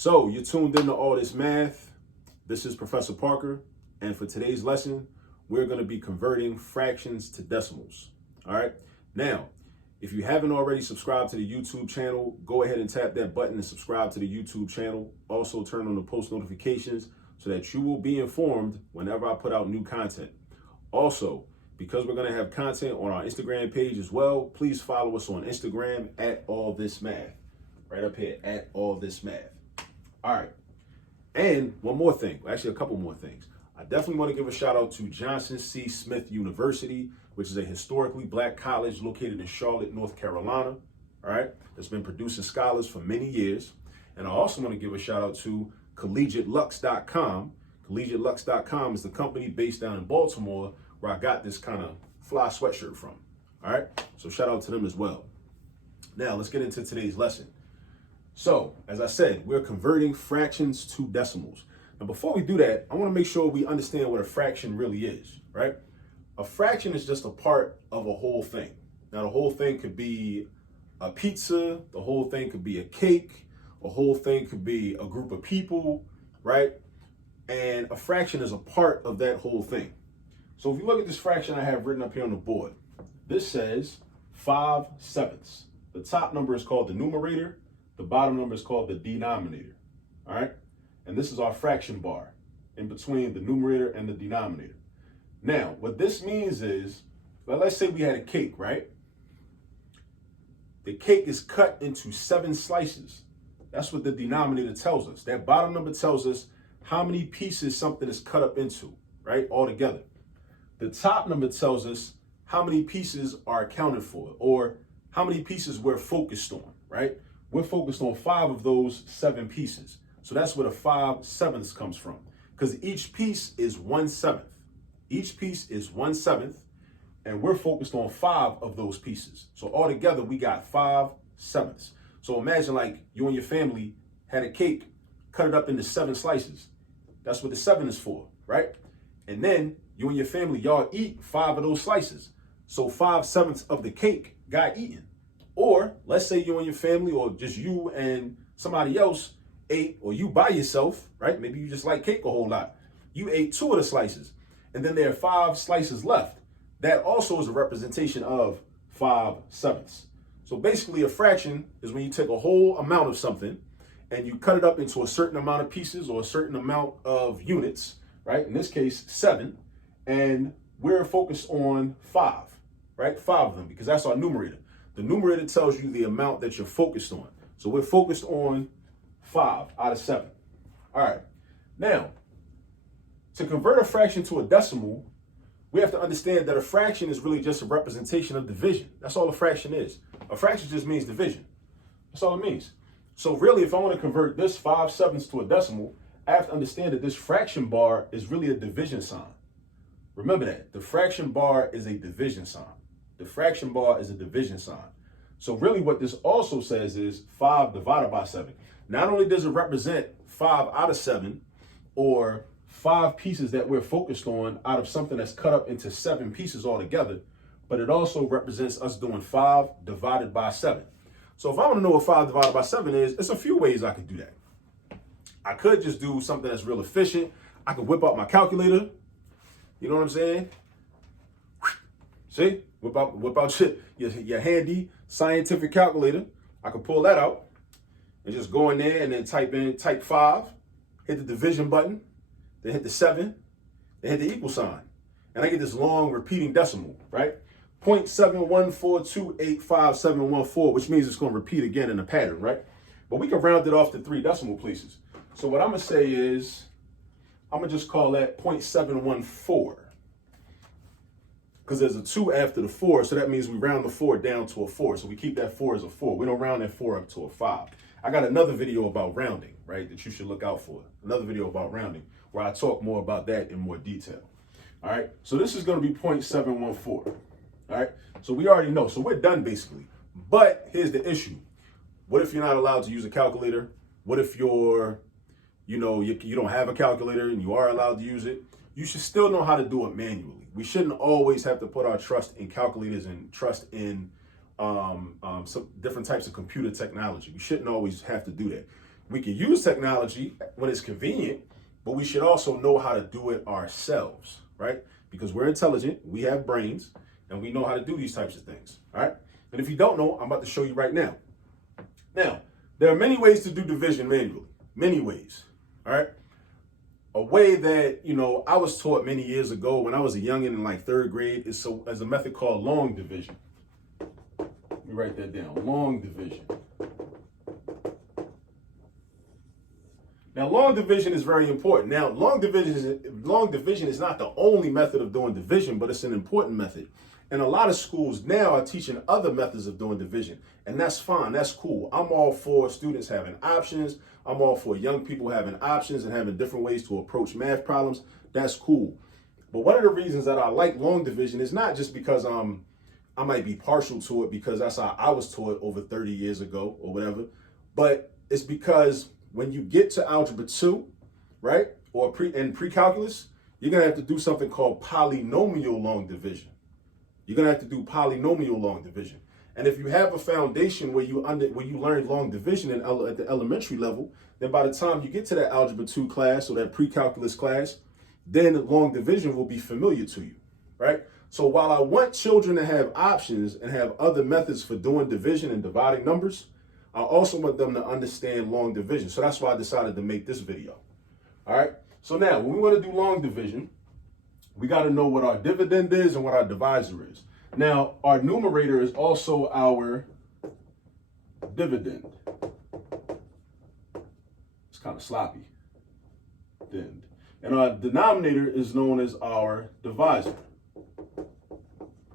So you're tuned into All This Math. This is Professor Parker, and for today's lesson, we're going to be converting fractions to decimals. All right. Now, if you haven't already subscribed to the YouTube channel, go ahead and tap that button and subscribe to the YouTube channel. Also turn on the post notifications so that you will be informed whenever I put out new content. Also, because we're going to have content on our Instagram page as well, please follow us on Instagram at All This Math. Right up here, at All This Math. All right. And one more thing, actually a couple more things. I definitely want to give a shout out to Johnson C. Smith University, which is a historically black college located in Charlotte, North Carolina. All right. That's been producing scholars for many years. And I also want to give a shout out to collegiatelux.com. Collegiatelux.com is the company based down in Baltimore where I got this kind of fly sweatshirt from. All right. So shout out to them as well. Now let's get into today's lesson. So, as I said, we're converting fractions to decimals. Now, before we do that, I want to make sure we understand what a fraction really is, right? A fraction is just a part of a whole thing. Now, the whole thing could be a pizza, the whole thing could be a cake, a whole thing could be a group of people, right? And a fraction is a part of that whole thing. So if you look at this fraction I have written up here on the board, this says 5/7. The top number is called the numerator. The bottom number is called the denominator, all right? And this is our fraction bar in between the numerator and the denominator. Now, what this means is, well, let's say we had a cake, right? The cake is cut into 7 slices. That's what the denominator tells us. That bottom number tells us how many pieces something is cut up into, right, altogether. The top number tells us how many pieces are accounted for or how many pieces we're focused on, right? We're focused on 5 of those 7 pieces. So that's where the 5/7 comes from, because each piece is 1/7. Each piece is 1/7, and we're focused on 5 of those pieces. So altogether, we got 5/7. So imagine like you and your family had a cake, cut it up into 7 slices. That's what the 7 is for, right? And then you and your family, y'all eat 5 of those slices. So 5/7 of the cake got eaten. Or let's say you and your family, or just you and somebody else ate, or you by yourself, right? Maybe you just like cake a whole lot. You ate 2 of the slices, and then there are 5 slices left. That also is a representation of 5/7. So basically a fraction is when you take a whole amount of something and you cut it up into a certain amount of pieces or a certain amount of units, right? In this case, 7, and we're focused on 5, right? 5 of them, because that's our numerator. The numerator tells you the amount that you're focused on. So we're focused on 5 out of 7. All right. Now, to convert a fraction to a decimal, we have to understand that a fraction is really just a representation of division. That's all a fraction is. A fraction just means division. That's all it means. So really, if I want to convert this 5/7 to a decimal, I have to understand that this fraction bar is really a division sign. Remember that. The fraction bar is a division sign. The fraction bar is a division sign. So really what this also says is 5 divided by 7. Not only does it represent 5 out of 7, or 5 pieces that we're focused on out of something that's cut up into 7 pieces altogether, but it also represents us doing 5 divided by 7. So if I want to know what 5 divided by 7 is, it's a few ways I could do that. I could just do something that's real efficient. I could whip out my calculator. You know what I'm saying? See? Whip out your handy scientific calculator. I could pull that out and just go in there and then type 5, hit the division button, then hit the 7, then hit the equal sign. And I get this long repeating decimal, right? 0.714285714, which means it's going to repeat again in a pattern, right? But we can round it off to 3 decimal places. So what I'm going to say is, I'm going to just call that 0.714. Because there's a 2 after the 4, so that means we round the 4 down to a 4. So we keep that 4 as a 4. We don't round that 4 up to a 5. I got another video about rounding, right, that you should look out for. Another video about rounding where I talk more about that in more detail. All right, so this is going to be 0.714. All right, so we already know. So we're done basically. But here's the issue. What if you're not allowed to use a calculator? What if you don't have a calculator and you are allowed to use it? You should still know how to do it manually. We shouldn't always have to put our trust in calculators and trust in some different types of computer technology. We shouldn't always have to do that. We can use technology when it's convenient, but we should also know how to do it ourselves, right? Because we're intelligent, we have brains, and we know how to do these types of things, all right? And if you don't know, I'm about to show you right now. Now, there are many ways to do division manually, many ways, all right? A way that, I was taught many years ago when I was a youngin' in like 3rd grade is a method called long division. Let me write that down, long division. Now, long division is very important. Now, long division is not the only method of doing division, but it's an important method. And a lot of schools now are teaching other methods of doing division. And that's fine, that's cool. I'm all for students having options. I'm all for young people having options and having different ways to approach math problems. That's cool. But one of the reasons that I like long division is not just because I might be partial to it because that's how I was taught over 30 years ago or whatever, but it's because when you get to algebra 2, right, or pre-calculus, you're going to have to do something called polynomial long division. You're going to have to do polynomial long division. And if you have a foundation where you learn long division at the elementary level, then by the time you get to that algebra 2 class or that pre-calculus class, then long division will be familiar to you, right? So while I want children to have options and have other methods for doing division and dividing numbers, I also want them to understand long division. So that's why I decided to make this video. All right. So now when we want to do long division, we got to know what our dividend is and what our divisor is. Now, our numerator is also our dividend. It's kind of sloppy. And our denominator is known as our divisor.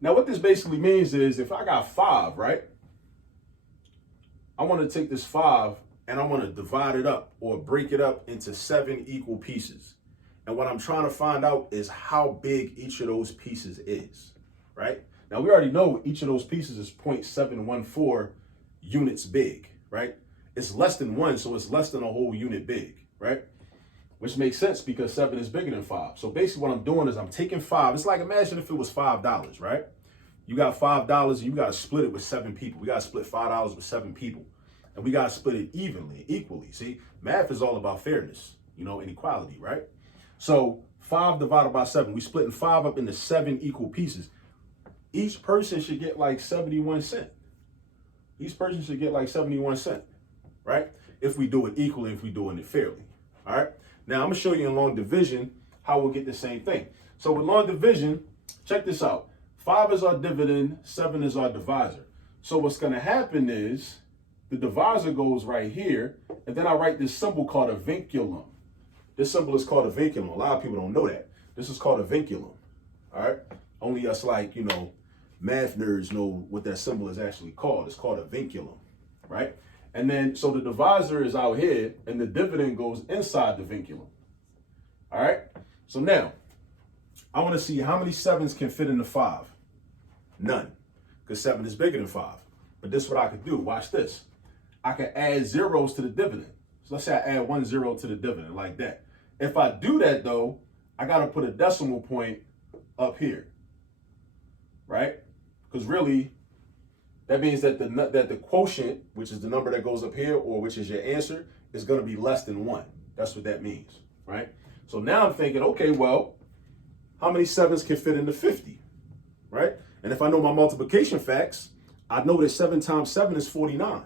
Now, what this basically means is if I got 5, right? I want to take this 5 and I want to divide it up or break it up into 7 equal pieces. And what I'm trying to find out is how big each of those pieces is, right? Now, we already know each of those pieces is 0.714 units big, right? It's less than 1, so it's less than a whole unit big, right? Which makes sense because 7 is bigger than 5. So basically what I'm doing is I'm taking 5. It's like, imagine if it was $5, right? You got $5 and you got to split it with 7 people. We got to split $5 with 7 people. And we got to split it equally. See, math is all about fairness, and equality, right? So 5 divided by 7, we splitting 5 up into 7 equal pieces. Each person should get like 71 cents. Each person should get like 71 cents, right? If we do it equally, if we doing it fairly, all right? Now, I'm going to show you in long division how we'll get the same thing. So with long division, check this out. 5 is our dividend, 7 is our divisor. So what's going to happen is the divisor goes right here, and then I write this symbol called a vinculum. This symbol is called a vinculum. A lot of people don't know that. This is called a vinculum, all right? Only us math nerds know what that symbol is actually called. It's called a vinculum, right? And then, so the divisor is out here, and the dividend goes inside the vinculum, all right? So now, I want to see how many 7s can fit into 5. None, because 7 is bigger than 5. But this is what I could do. Watch this. I can add zeros to the dividend. So let's say I add 1 0 to the dividend like that. If I do that, though, I got to put a decimal point up here, right? Because really, that means that the quotient, which is the number that goes up here, or which is your answer, is going to be less than 1. That's what that means, right? So now I'm thinking, okay, well, how many 7s can fit into 50, right? And if I know my multiplication facts, I know that 7 times 7 is 49.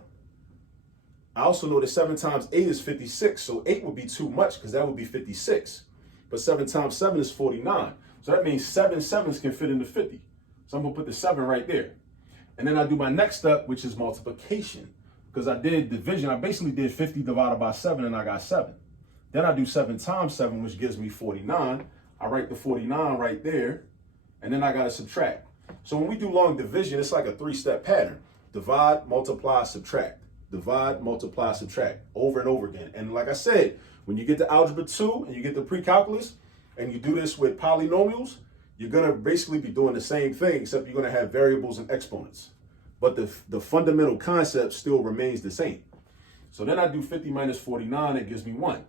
I also know that 7 times 8 is 56, so 8 would be too much because that would be 56. But 7 times 7 is 49. So that means 7 7s can fit into 50. So I'm going to put the 7 right there. And then I do my next step, which is multiplication. Because I did division. I basically did 50 divided by 7, and I got 7. Then I do 7 times 7, which gives me 49. I write the 49 right there, and then I got to subtract. So when we do long division, it's like a 3-step pattern. Divide, multiply, subtract. Divide, multiply, subtract, over and over again. And like I said, when you get to algebra 2 and you get to pre-calculus, and you do this with polynomials, you're going to basically be doing the same thing, except you're going to have variables and exponents. But the fundamental concept still remains the same. So then I do 50 minus 49, it gives me 1.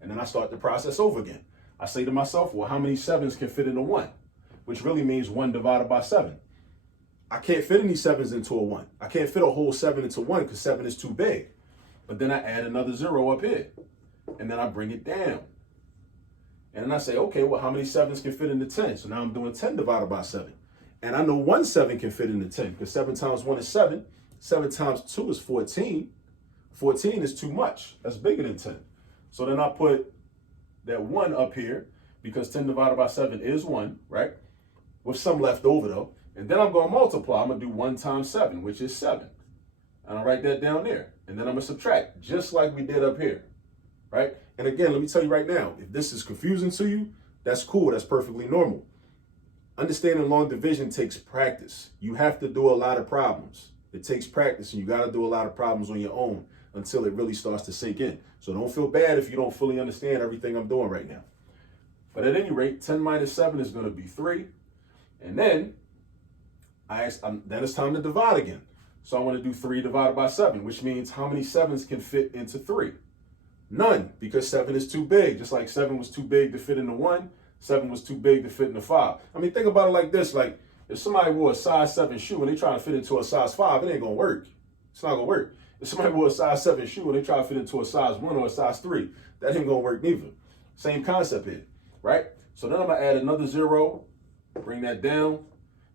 And then I start the process over again. I say to myself, well, how many 7s can fit into 1? Which really means 1 divided by 7. I can't fit any 7s into a 1. I can't fit a whole 7 into 1 because 7 is too big. But then I add another 0 up here. And then I bring it down. And then I say, okay, well, how many 7s can fit into 10? So now I'm doing 10 divided by 7. And I know 1 7 can fit into 10 because 7 times 1 is 7. 7 times 2 is 14. 14 is too much. That's bigger than 10. So then I put that 1 up here because 10 divided by 7 is 1, right? With some left over though. And then I'm going to multiply. I'm going to do 1 times 7, which is 7. And I'll write that down there. And then I'm going to subtract, just like we did up here, right? And again, let me tell you right now, if this is confusing to you, that's cool. That's perfectly normal. Understanding long division takes practice. You have to do a lot of problems. It takes practice, and you got to do a lot of problems on your own until it really starts to sink in. So don't feel bad if you don't fully understand everything I'm doing right now. But at any rate, 10 minus 7 is going to be 3. And then then it's time to divide again. So I want to do 3 divided by 7, which means how many 7s can fit into 3? None, because 7 is too big. Just like 7 was too big to fit into 1, 7 was too big to fit into 5. I mean, think about it like this. Like, if somebody wore a size 7 shoe and they try to fit into a size 5, it ain't going to work. It's not going to work. If somebody wore a size 7 shoe and they try to fit into a size 1 or a size 3, that ain't going to work neither. Same concept here, right? So then I'm going to add another 0, bring that down,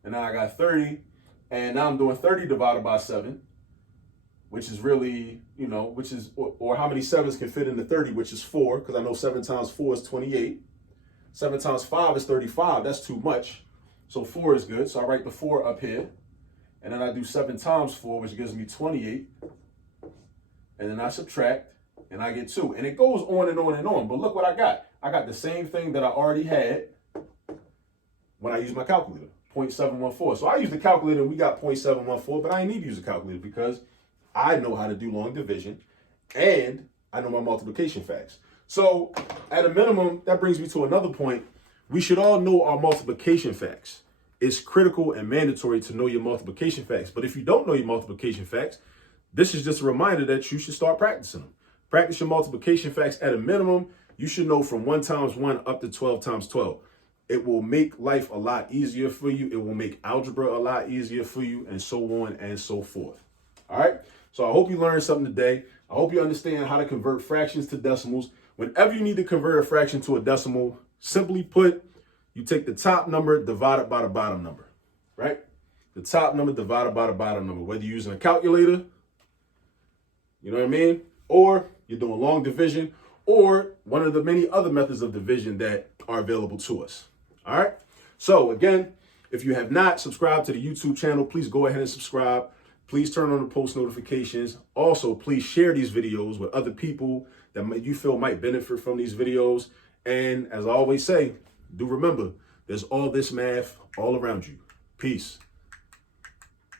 and now I got 30. And now I'm doing 30 divided by 7, which is really, which is, or how many 7s can fit into 30, which is 4, because I know 7 times 4 is 28. 7 times 5 is 35. That's too much. So 4 is good. So I write the 4 up here. And then I do 7 times 4, which gives me 28. And then I subtract, and I get 2. And it goes on and on and on. But look what I got. I got the same thing that I already had when I used my calculator. 0.714. So I used the calculator and we got 0.714, but I didn't need to use a calculator because I know how to do long division and I know my multiplication facts. So at a minimum, that brings me to another point. We should all know our multiplication facts. It's critical and mandatory to know your multiplication facts. But if you don't know your multiplication facts, this is just a reminder that you should start practicing them. Practice your multiplication facts at a minimum. You should know from 1 times 1 up to 12 times 12. It will make life a lot easier for you. It will make algebra a lot easier for you, and so on and so forth. All right. So I hope you learned something today. I hope you understand how to convert fractions to decimals. Whenever you need to convert a fraction to a decimal, simply put, you take the top number divided by the bottom number, right? The top number divided by the bottom number, whether you're using a calculator, you know what I mean? Or you're doing long division, or one of the many other methods of division that are available to us. All right. So again, if you have not subscribed to the YouTube channel, please go ahead and subscribe. Please turn on the post notifications. Also, please share these videos with other people that you feel might benefit from these videos. And as I always say, do remember, there's all this math all around you. Peace.